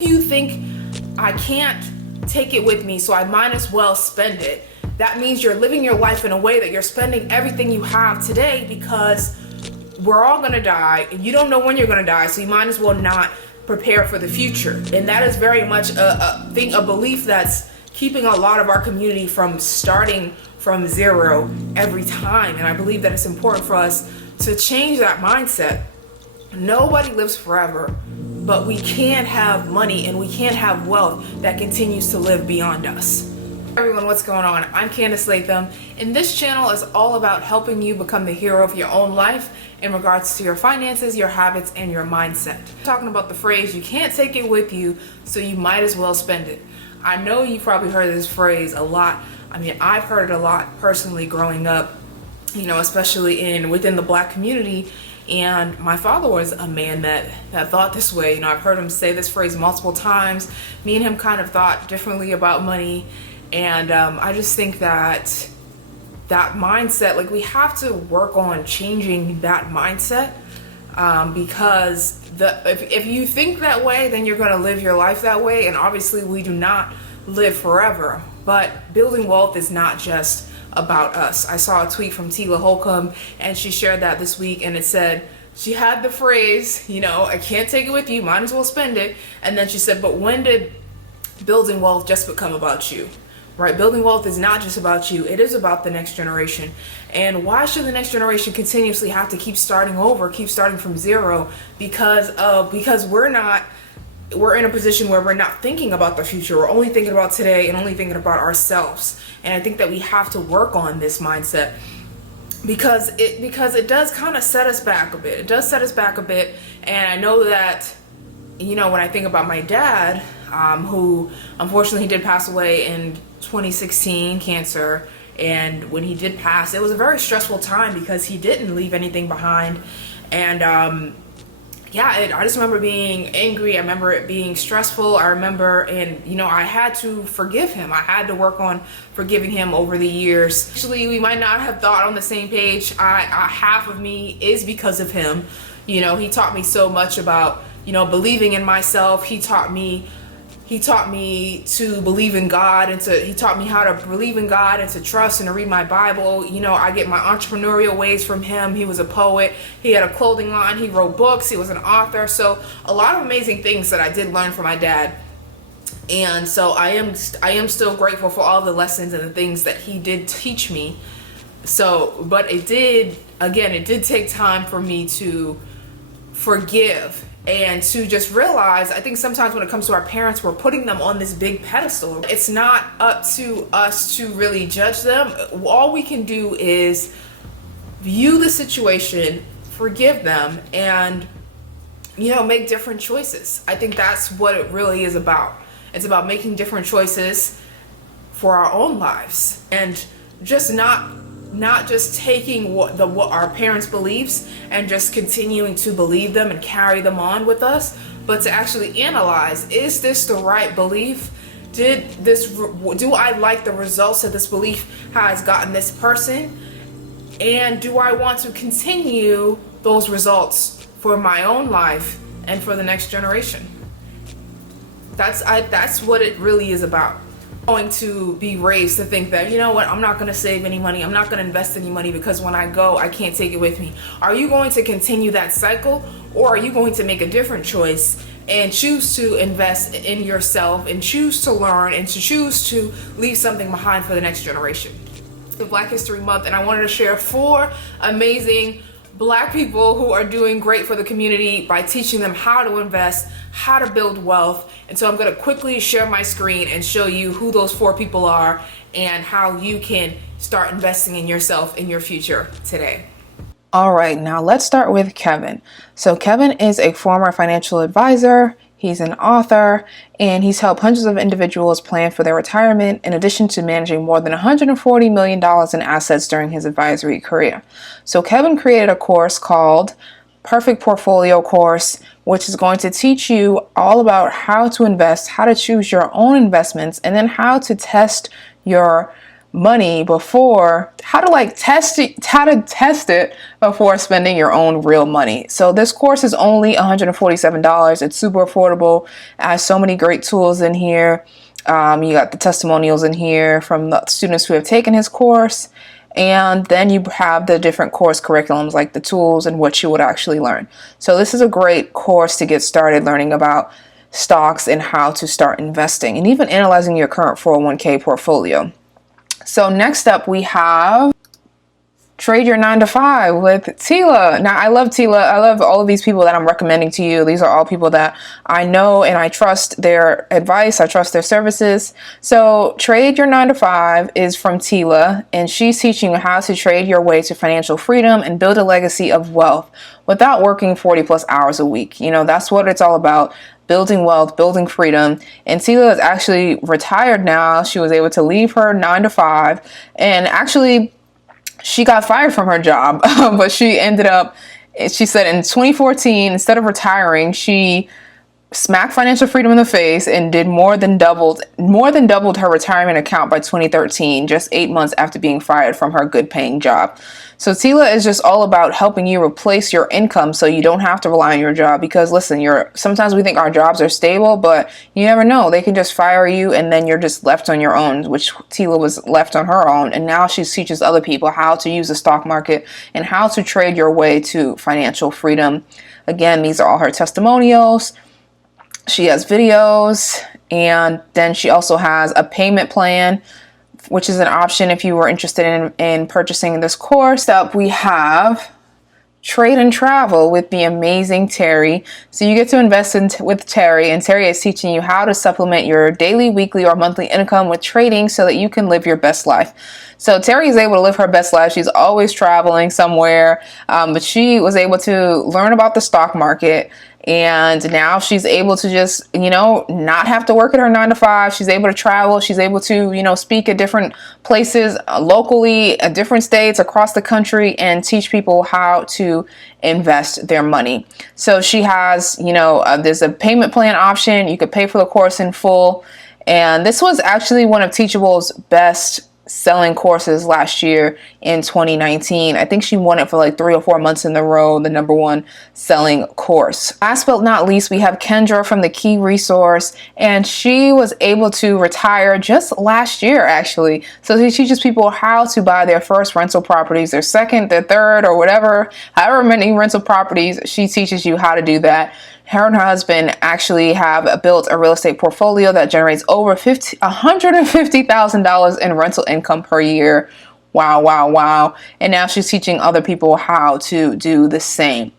You think I can't take it with me, so I might as well spend it. That means you're living your life in a way that you're spending everything you have today, because we're all gonna die and you don't know when you're gonna die, so you might as well not prepare for the future. And that is very much a belief that's keeping a lot of our community from starting from zero every time. And I believe that it's important for us to change that mindset. Nobody lives forever, but we can have money and we can have wealth that continues to live beyond us. Hey everyone, what's going on? I'm Candice Latham, and this channel is all about helping you become the hero of your own life in regards to your finances, your habits, and your mindset. I'm talking about the phrase, you can't take it with you, so you might as well spend it. I know you've probably heard this phrase a lot. I mean, I've heard it a lot personally growing up, especially within the Black community. And my father was a man that thought this way. I've heard him say this phrase multiple times. Me and him kind of thought differently about money. And I just think that mindset, we have to work on changing that mindset, because if you think that way, then you're going to live your life that way. And obviously we do not live forever. But building wealth is not just about us. I saw a tweet from Tila Holcomb, and she shared that this week, and it said she had the phrase, I can't take it with you, might as well spend it. And then she said, but when did building wealth just become about you? Right? Building wealth is not just about you, it is about the next generation. And why should the next generation continuously have to keep starting over, keep starting from zero? Because we're in a position where we're not thinking about the future. We're only thinking about today and only thinking about ourselves. And I think that we have to work on this mindset, because it does kind of set us back a bit. It does set us back a bit. And I know that, when I think about my dad, who unfortunately he did pass away in 2016, cancer. And when he did pass, it was a very stressful time because he didn't leave anything behind. And I just remember being angry. I remember it being stressful. I remember, I had to forgive him. I had to work on forgiving him over the years. Actually, we might not have thought on the same page. Half of me is because of him. He taught me so much about, believing in myself. He taught me to believe in God, and he taught me how to believe in God and to trust and to read my Bible. I get my entrepreneurial ways from him. He was a poet. He had a clothing line. He wrote books. He was an author. So a lot of amazing things that I did learn from my dad. And so I am still grateful for all the lessons and the things that he did teach me. But it did take time for me to forgive and to just realize, I think sometimes when it comes to our parents, we're putting them on this big pedestal. It's not up to us to really judge them. All we can do is view the situation, forgive them, and, make different choices. I think that's what it really is about. It's about making different choices for our own lives, and just not just taking what our parents' beliefs and just continuing to believe them and carry them on with us, but to actually analyze, is this the right belief? Do I like the results that this belief has gotten this person? And do I want to continue those results for my own life and for the next generation? That's what it really is about. Going to be raised to think that, I'm not going to save any money, I'm not going to invest any money, because when I go, I can't take it with me. Are you going to continue that cycle, or are you going to make a different choice and choose to invest in yourself and choose to learn and to choose to leave something behind for the next generation? The Black History Month, and I wanted to share 4 amazing Black people who are doing great for the community by teaching them how to invest, how to build wealth. And so I'm going to quickly share my screen and show you who those 4 people are and how you can start investing in yourself in your future today. All right, now let's start with Kevin. So Kevin is a former financial advisor. He's an author, and he's helped hundreds of individuals plan for their retirement, in addition to managing more than $140 million in assets during his advisory career. So Kevin created a course called Perfect Portfolio Course, which is going to teach you all about how to invest, how to choose your own investments, and then how to test your money before, how to test it before spending your own real money. So this course is only $147. It's super affordable. It has so many great tools in here. You got the testimonials in here from the students who have taken his course. And then you have the different course curriculums, like the tools and what you would actually learn. So this is a great course to get started learning about stocks and how to start investing and even analyzing your current 401k portfolio. So next up we have Trade Your 9 to 5 with Tila. Now, I love Tila. I love all of these people that I'm recommending to you. These are all people that I know and I trust their advice. I trust their services. So Trade Your 9 to 5 is from Tila, and she's teaching you how to trade your way to financial freedom and build a legacy of wealth without working 40 plus hours a week. You know, that's what it's all about. Building wealth, building freedom. And Tila is actually retired now. She was able to leave her 9 to 5 and actually she got fired from her job, but she ended up, she said in 2014, instead of retiring, she smacked financial freedom in the face and did more than doubled her retirement account by 2013, just 8 months after being fired from her good paying job. So Tila is just all about helping you replace your income so you don't have to rely on your job, because listen, sometimes we think our jobs are stable, but you never know. They can just fire you and then you're just left on your own, which Tila was left on her own. And now she teaches other people how to use the stock market and how to trade your way to financial freedom. Again, these are all her testimonials. She has videos, and then she also has a payment plan, which is an option if you were interested in purchasing this course. Up we have Trade and Travel with the amazing Terry. So you get to invest with Terry, and Terry is teaching you how to supplement your daily, weekly, or monthly income with trading so that you can live your best life. So Terry is able to live her best life. She's always traveling somewhere, but she was able to learn about the stock market. And now she's able to just, not have to work at her 9 to 5. She's able to travel. She's able to, speak at different places locally, at different states across the country, and teach people how to invest their money. So she has, there's a payment plan option. You could pay for the course in full. And this was actually one of Teachable's best selling courses last year in 2019. I think she won it for like 3 or 4 months in a row, the #1 selling course. Last but not least, we have Kendra from the Key Resource, and she was able to retire just last year, actually. So she teaches people how to buy their first rental properties, their second, their third, or however many rental properties. She teaches you how to do that. Her and her husband actually have built a real estate portfolio that generates over $150,000 in rental income per year. Wow, wow, wow. And now she's teaching other people how to do the same.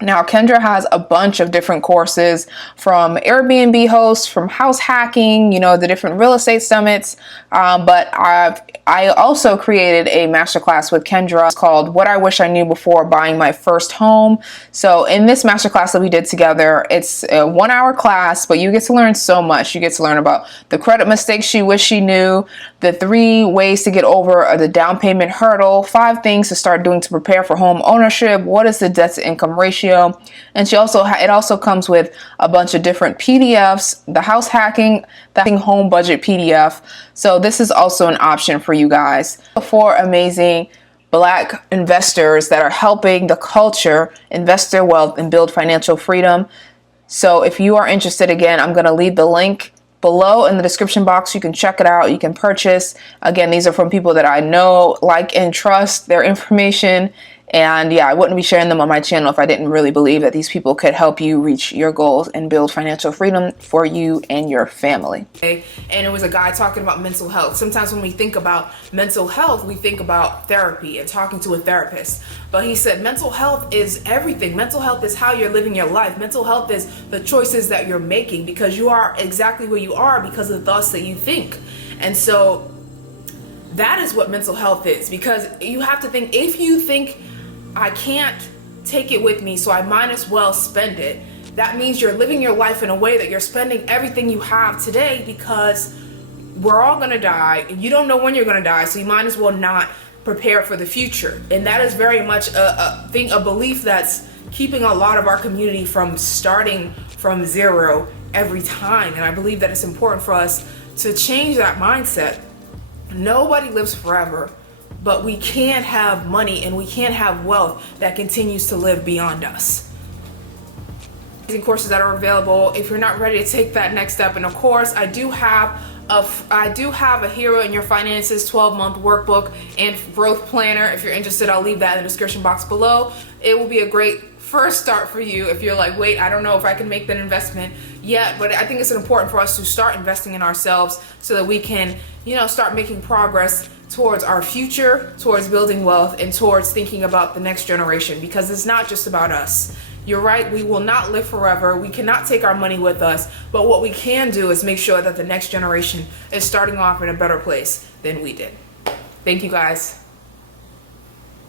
Now, Kendra has a bunch of different courses, from Airbnb hosts, from house hacking, the different real estate summits. But I also created a masterclass with Kendra. It's called What I Wish I Knew Before Buying My First Home. So in this masterclass that we did together, it's a 1-hour class, but you get to learn so much. You get to learn about the credit mistakes she wished she knew, the 3 ways to get over the down payment hurdle, 5 things to start doing to prepare for home ownership, what is the debt to income ratio. And it also comes with a bunch of different PDFs, the house hacking, the home budget PDF. So this is also an option for you guys. 4 amazing Black investors that are helping the culture invest their wealth and build financial freedom. So if you are interested, again, I'm going to leave the link below in the description box. You can check it out. You can purchase. Again, these are from people that I know, like, and trust their information. And yeah, I wouldn't be sharing them on my channel if I didn't really believe that these people could help you reach your goals and build financial freedom for you and your family. And it was a guy talking about mental health. Sometimes when we think about mental health, we think about therapy and talking to a therapist. But he said mental health is everything. Mental health is how you're living your life. Mental health is the choices that you're making, because you are exactly where you are because of the thoughts that you think. And so that is what mental health is, because you have to think, if you think, I can't take it with me, so I might as well spend it, that means you're living your life in a way that you're spending everything you have today, because we're all gonna die and you don't know when you're gonna die, so you might as well not prepare for the future. And that is very much a belief that's keeping a lot of our community from starting from zero every time. And I believe that it's important for us to change that mindset Nobody lives forever, but we can have money and we can have wealth that continues to live beyond us. Courses that are available if you're not ready to take that next step. And of course, I do have a Hero in Your Finances 12-month workbook and growth planner. If you're interested, I'll leave that in the description box below. It will be a great first start for you if you're like, wait, I don't know if I can make that investment yet, but I think it's important for us to start investing in ourselves so that we can, start making progress towards our future, towards building wealth, and towards thinking about the next generation, because it's not just about us. You're right, we will not live forever. We cannot take our money with us, but what we can do is make sure that the next generation is starting off in a better place than we did. Thank you guys.